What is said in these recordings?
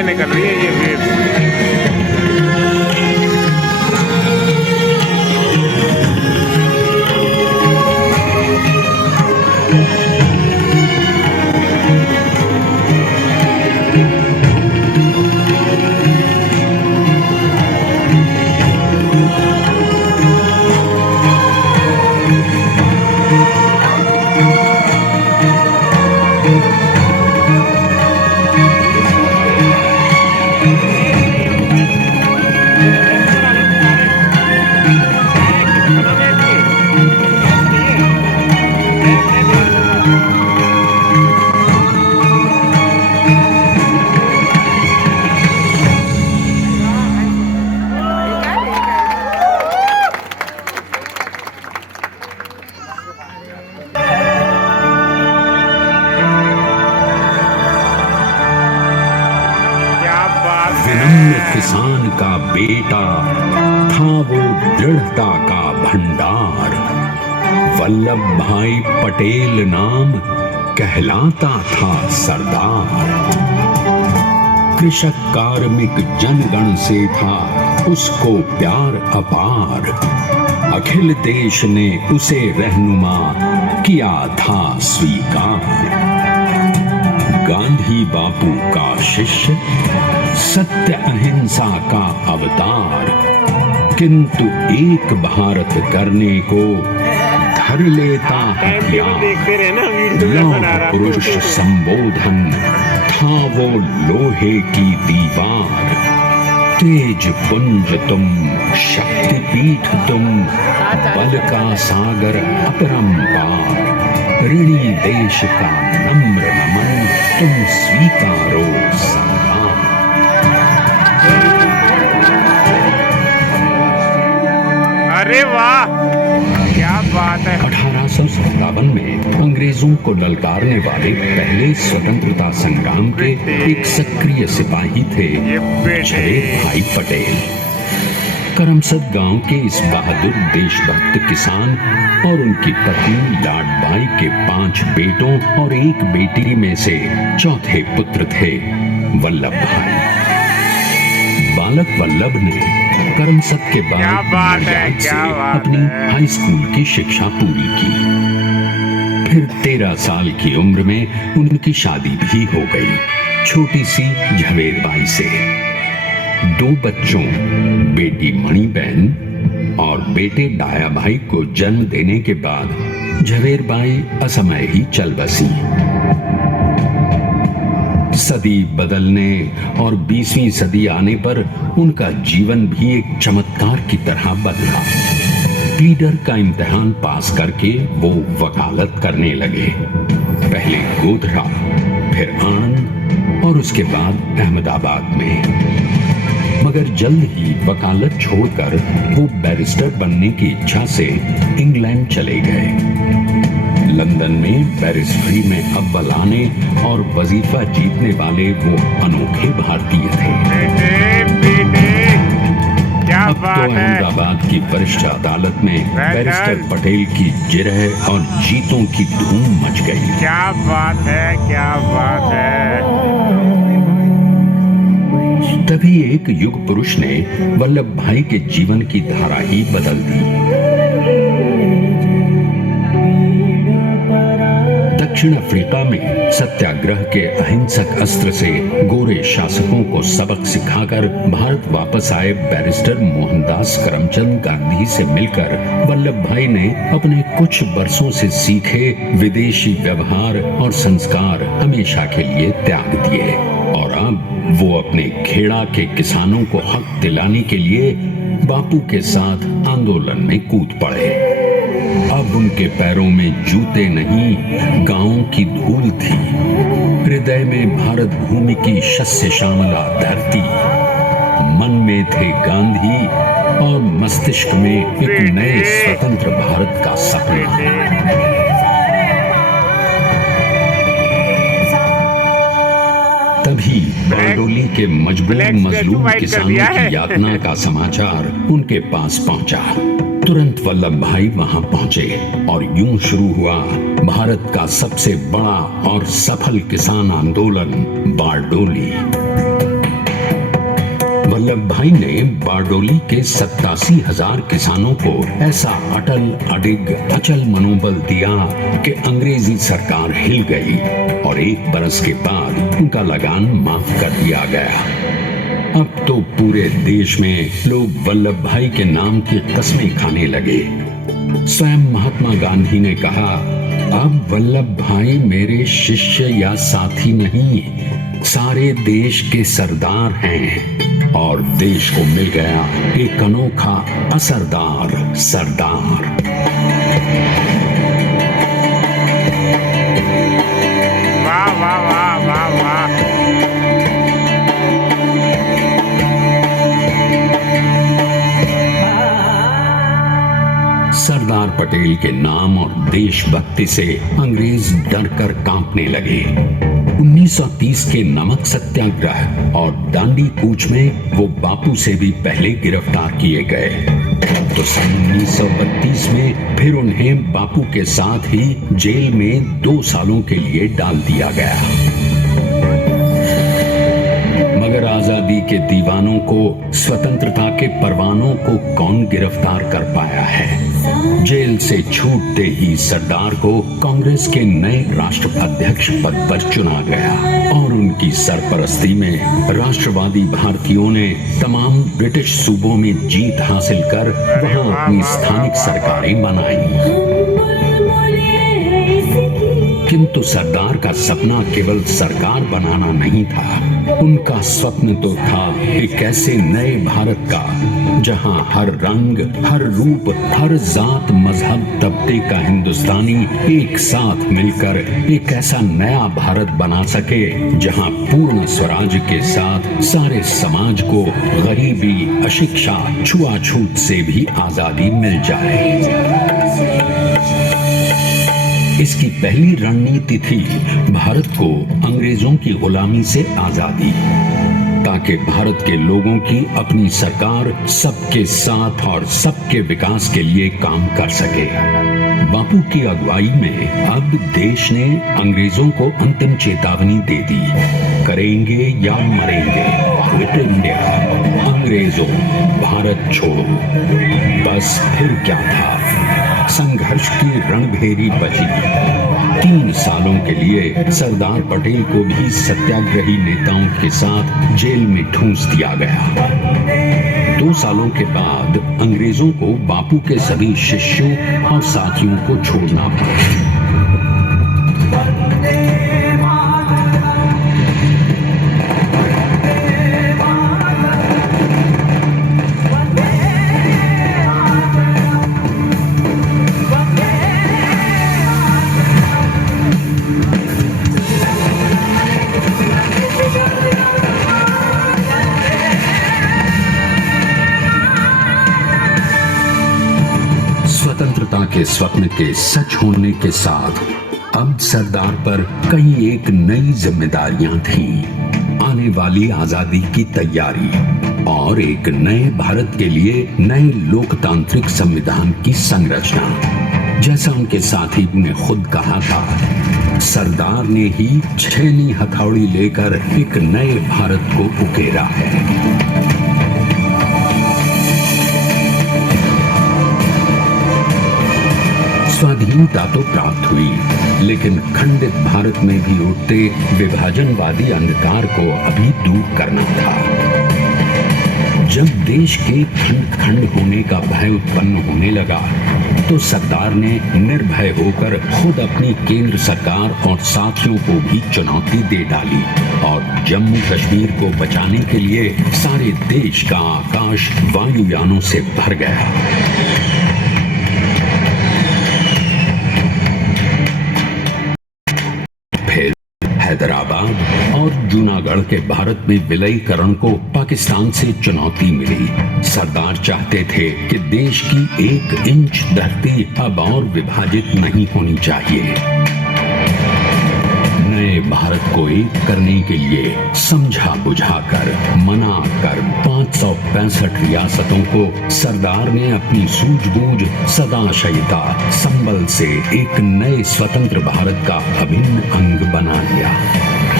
से निकल रही है ये वेव। विनम्र किसान का बेटा था वो दृढ़ता का भंडार। वल्लभ भाई पटेल नाम कहलाता था सरदार। कृषक कार्मिक जनगण से था उसको प्यार अपार। अखिल देश ने उसे रहनुमा किया था स्वीकार। गांधी बापू का शिष्य, सत्य अहिंसा का अवतार, किंतु एक भारत करने को धर लेता हथियार। लौह पुरुष संबोधन था वो लोहे की दीवार। तेज पुंज तुम, शक्ति पीठ तुम, बल का सागर अपरंपार। ऋणी देश का नम्र नमन तुम स्वीकारो सम्मान। अरे वाह, क्या बात है। 1857 में अंग्रेजों को ललकारने वाले पहले स्वतंत्रता संग्राम के एक सक्रिय सिपाही थे झवेर भाई पटेल। करमसद गांव के इस बहादुर देशभक्त किसान और उनकी पत्नी लाडबाई के 5 बेटों और 1 बेटी में से चौथे पुत्र थे वल्लभ भाई। बालक वल्लभ ने करमसद के बाद से अपनी हाई स्कूल की शिक्षा पूरी की। फिर 13 साल की उम्र में उनकी शादी भी हो गई छोटी सी झवेरबाई से। 2 बच्चों, बेटी मणिबेन और बेटे डाया भाई को जन्म देने के बाद झवेरबाई असमय ही चल बसी। सदी बदलने और 20वीं सदी आने पर उनका जीवन भी एक चमत्कार की तरह बदला। लीडर का इम्तिहान पास करके वो वकालत करने लगे। पहले गोधरा, फिर आणंद और उसके बाद अहमदाबाद में। मगर जल्द ही वकालत छोड़कर वो बैरिस्टर बनने की इच्छा से इंग्लैंड चले गए। लंदन में बैरिस्ट्री में अव्वल आने और वजीफा जीतने वाले वो अनोखे भारतीय थे। अब तो अहमदाबाद की वरिष्ठ अदालत में बैरिस्टर पटेल की जिरह और जीतों की धूम मच गई। क्या बात है, क्या बात है। तभी एक युग पुरुष ने वल्लभ भाई के जीवन की धारा ही बदल दी। दक्षिण अफ्रीका में सत्याग्रह के अहिंसक अस्त्र से गोरे शासकों को सबक सिखाकर भारत वापस आए बैरिस्टर मोहनदास करमचंद गांधी से मिलकर वल्लभ भाई ने अपने कुछ बरसों से सीखे विदेशी व्यवहार और संस्कार हमेशा के लिए त्याग दिए और अब वो अपने खेड़ा के किसानों को हक दिलाने के लिए बापू के साथ आंदोलन में कूद पड़े। अब उनके पैरों में जूते नहीं, गांवों की धूल थी। हृदय में भारत भूमि की शस्य श्यामला धरती। मन में थे गांधी और मस्तिष्क में एक नए स्वतंत्र भारत का सपना। तभी बारडोली के मजबूर मजलूम किसानों की यातना का समाचार उनके पास पहुंचा। तुरंत वल्लभ भाई वहां पहुंचे और यूं शुरू हुआ भारत का सबसे बड़ा और सफल किसान आंदोलन बारडोली। वल्लभ भाई ने बारडोली के 87,000 किसानों को ऐसा अटल अडिग अचल मनोबल दिया कि अंग्रेजी सरकार हिल गई और 1 बरस के बाद उनका लगान माफ कर दिया गया। अब तो पूरे देश में लोग वल्लभ भाई के नाम की कस्में खाने लगे। स्वयं महात्मा गांधी ने कहा, अब वल्लभ भाई मेरे शिष्य या साथी नहीं, सारे देश के सरदार हैं और देश को मिल गया एक अनोखा असरदार सरदार। वाह वाह वाह वाह वाह। सरदार पटेल के नाम और देशभक्ति से अंग्रेज डर कर कांपने लगे। 1930 के नमक सत्याग्रह और दांडी कूच में वो बापू से भी पहले गिरफ्तार किए गए। तो सन 1932 में फिर उन्हें बापू के साथ ही जेल में 2 सालों के लिए डाल दिया गया। मगर आजादी के दीवानों को, स्वतंत्रता के परवानों को कौन गिरफ्तार कर पाया है? जेल से छूटते ही सरदार को कांग्रेस के नए राष्ट्राध्यक्ष पद पर चुना गया और उनकी सरपरस्ती में राष्ट्रवादी भारतीयों ने तमाम ब्रिटिश सूबों में जीत हासिल कर वहां अपनी स्थानिक सरकारें बनाई। किंतु सरदार का सपना केवल सरकार बनाना नहीं था, उनका स्वप्न तो था एक ऐसे नए भारत का जहां हर रंग, हर रूप, हर जात, मजहब, तबके का हिंदुस्तानी एक साथ मिलकर एक ऐसा नया भारत बना सके जहां पूर्ण स्वराज के साथ सारे समाज को गरीबी, अशिक्षा, छुआछूत से भी आजादी मिल जाए। इसकी पहली रणनीति थी भारत को अंग्रेजों की गुलामी से आजादी, ताकि भारत के लोगों की अपनी सरकार सबके साथ और सबके विकास के लिए काम कर सके। बापू की अगुवाई में अब देश ने अंग्रेजों को अंतिम चेतावनी दे दी, करेंगे या मरेंगे, क्विट इंडिया, अंग्रेजों भारत छोड़ो। बस फिर क्या था, संघर्ष की रणभेरी बची। 3 सालों के लिए सरदार पटेल को भी सत्याग्रही नेताओं के साथ जेल में ठूंस दिया गया। 2 सालों के बाद अंग्रेजों को बापू के सभी शिष्यों और साथियों को छोड़ना पड़ा। स्वतंत्रता के स्वप्न के सच होने के साथ अब सरदार पर कई एक नई जिम्मेदारियां थीं। आने वाली आजादी की तैयारी और एक नए भारत के लिए नए लोकतांत्रिक संविधान की संरचना। जैसा उनके साथी ने खुद कहा था, सरदार ने ही छेनी हथौड़ी लेकर एक नए भारत को उकेरा है। स्वाधीनता तो प्राप्त हुई, लेकिन खंडित भारत में भी उठते विभाजनवादी अंधकार को अभी दूर करना था। जब देश के खंड खंड होने का भय उत्पन्न होने लगा, तो सरदार ने निर्भय होकर खुद अपनी केंद्र सरकार और साथियों को भी चुनौती दे डाली और जम्मू कश्मीर को बचाने के लिए सारे देश का आकाश वायुयानों से भर गया। हैदराबाद और जूनागढ़ के भारत में विलयीकरण को पाकिस्तान से चुनौती मिली। सरदार चाहते थे कि देश की 1 इंच धरती अब और विभाजित नहीं होनी चाहिए। नए भारत को एक करने के लिए समझा बुझाकर, मना कर 565 रियासतों को सरदार ने अपनी सूझबूझ, सदाशयता, संबल से एक नए स्वतंत्र भारत का अभिन्न अंग बना लिया।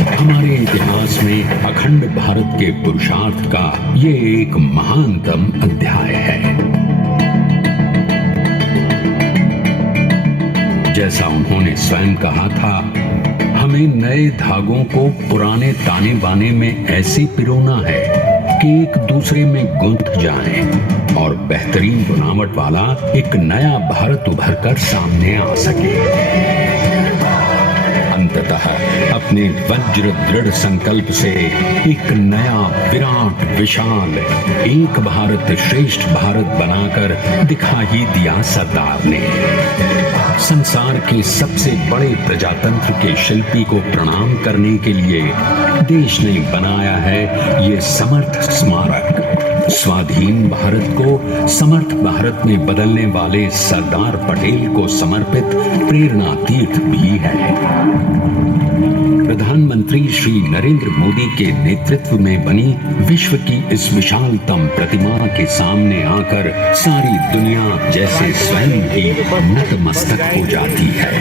हमारे इतिहास में अखंड भारत के पुरुषार्थ का ये एक महानतम अध्याय है। जैसा उन्होंने स्वयं कहा था, हमें नए धागों को पुराने ताने बाने में ऐसे पिरोना है कि एक दूसरे में गुंथ जाएं और बेहतरीन बनावट वाला एक नया भारत उभर कर सामने आ सके। अंततः अपने वज्र दृढ़ संकल्प से एक नया विराट विशाल एक भारत श्रेष्ठ भारत बनाकर दिखा ही दिया सरदार ने। संसार के सबसे बड़े प्रजातंत्र के शिल्पी को प्रणाम करने के लिए देश ने बनाया है ये समर्थ स्मारक। स्वाधीन भारत को समर्थ भारत में बदलने वाले सरदार पटेल को समर्पित प्रेरणा तीर्थ भी है। प्रधानमंत्री श्री नरेंद्र मोदी के नेतृत्व में बनी विश्व की इस विशालतम प्रतिमा के सामने आकर सारी दुनिया जैसे स्वयं ही नतमस्तक हो जाती है।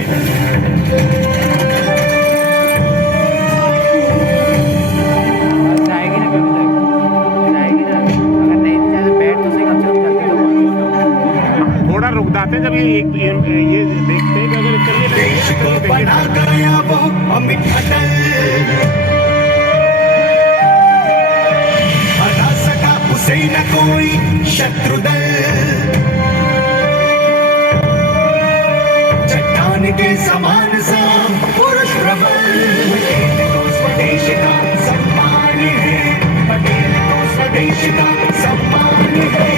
थोड़ा रुक जाते हैं जब ये देखते हैं कि अगर देश को बना गया वो अमित अटल, हरा सका उसे न कोई शत्रु दल। चट्टान के समान सा पुरुष प्रबल, पटेल को स्वदेश का सम्मान है, पटेल को स्वदेश का सम्मान है,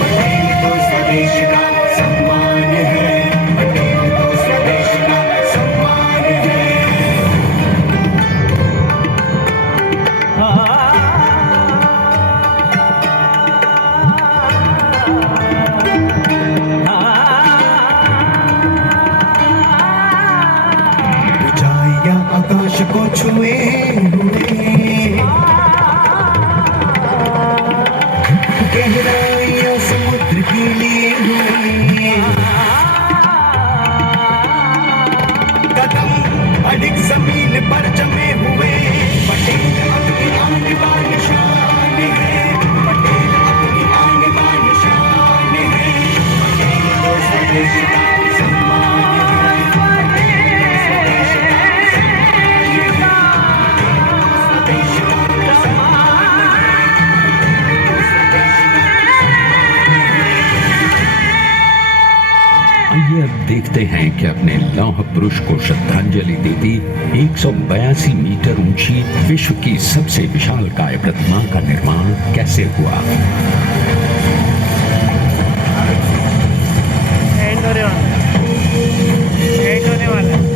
पटेल को स्वदेश का सम्मान है, पटेल को स्वदेश का सम्मान है। ऊंचाइयां आकाश को छुए हुए, गहराइयां समुद्र की लिए हुए, कदम अडिग जमीन पर जमे हुए, पटेल अपनी आने वाली शान है, पटेल अपनी आने वाली शान है, पटेल को स्वदेश का सम्मान है, पटेल को स्वदेश का स्वदेश का सम्मान है, स्वदेश आइए अब देखते हैं कि अपने लौह पुरुष को श्रद्धांजलि देती 182 मीटर ऊंची विश्व की सबसे विशालकाय प्रतिमा का निर्माण कैसे हुआ। एंड होने वाला है।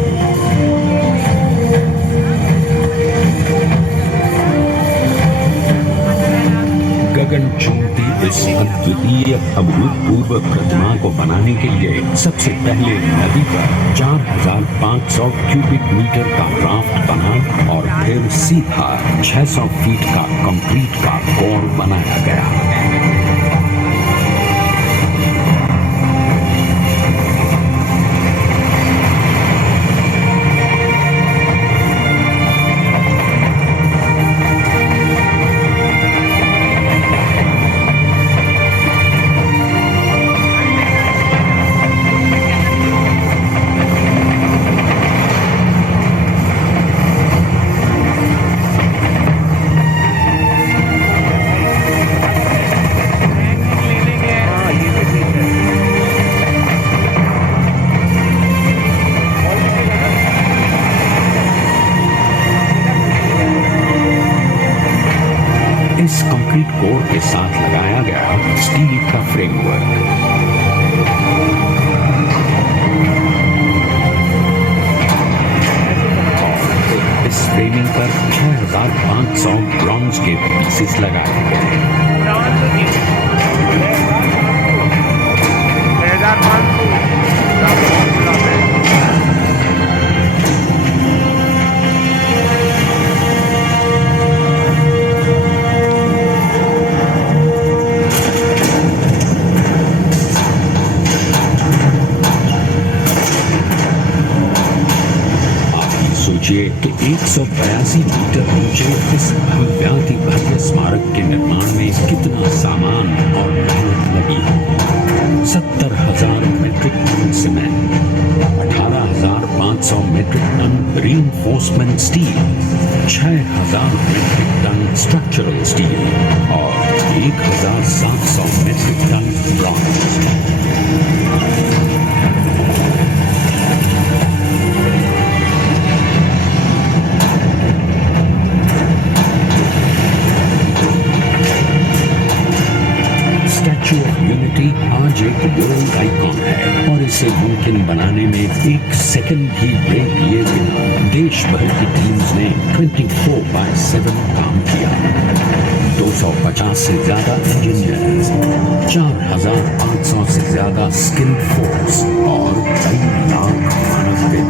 गगन चुंबती इस अद्वितीय अभूतपूर्व प्रतिमा को बनाने के लिए सबसे पहले नदी पर 4500 क्यूबिक मीटर का राफ्ट बना और फिर सीधा 600 फीट का कंक्रीट का कोर बनाया गया। इस कंक्रीट कोर के साथ लगाया गया स्टील का फ्रेमवर्क। और इस फ्रेमिंग पर 6500 ब्रॉन्ज के पीसेस लगाए गए। 6500 सोचिए कि 182 मीटर ऊंचे इस भव्याति भव्य स्मारक के निर्माण में कितना सामान और मेहनत लगी है। 70,000 metric ton cement, 18,500 metric ton reinforcement steel, 6,000 metric ton structural steel और 1,700 metric ton bronze. Statue of Unity आज एक वर्ल्ड आइकॉन है और इसे मुमकिन बनाने में एक सेकंड भी ब्रेक लिए बिना देश भर की टीम्स ने 24/7 काम किया। 250 से ज्यादा इंजीनियर्स, 4,500 से ज्यादा स्किल्ड फोर्स और कई लाख मानव दिन।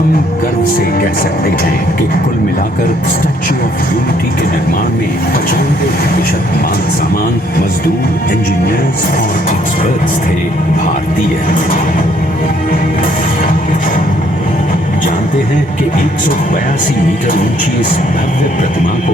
हम गर्व से कह सकते हैं कि कुल मिलाकर स्टैच्यू ऑफ यूनिटी के निर्माण में 95% माल सामान, मजदूर, इंजीनियर्स और एक्सपर्ट्स थे भारतीय। जानते हैं कि 182 मीटर ऊंची इस भव्य प्रतिमा को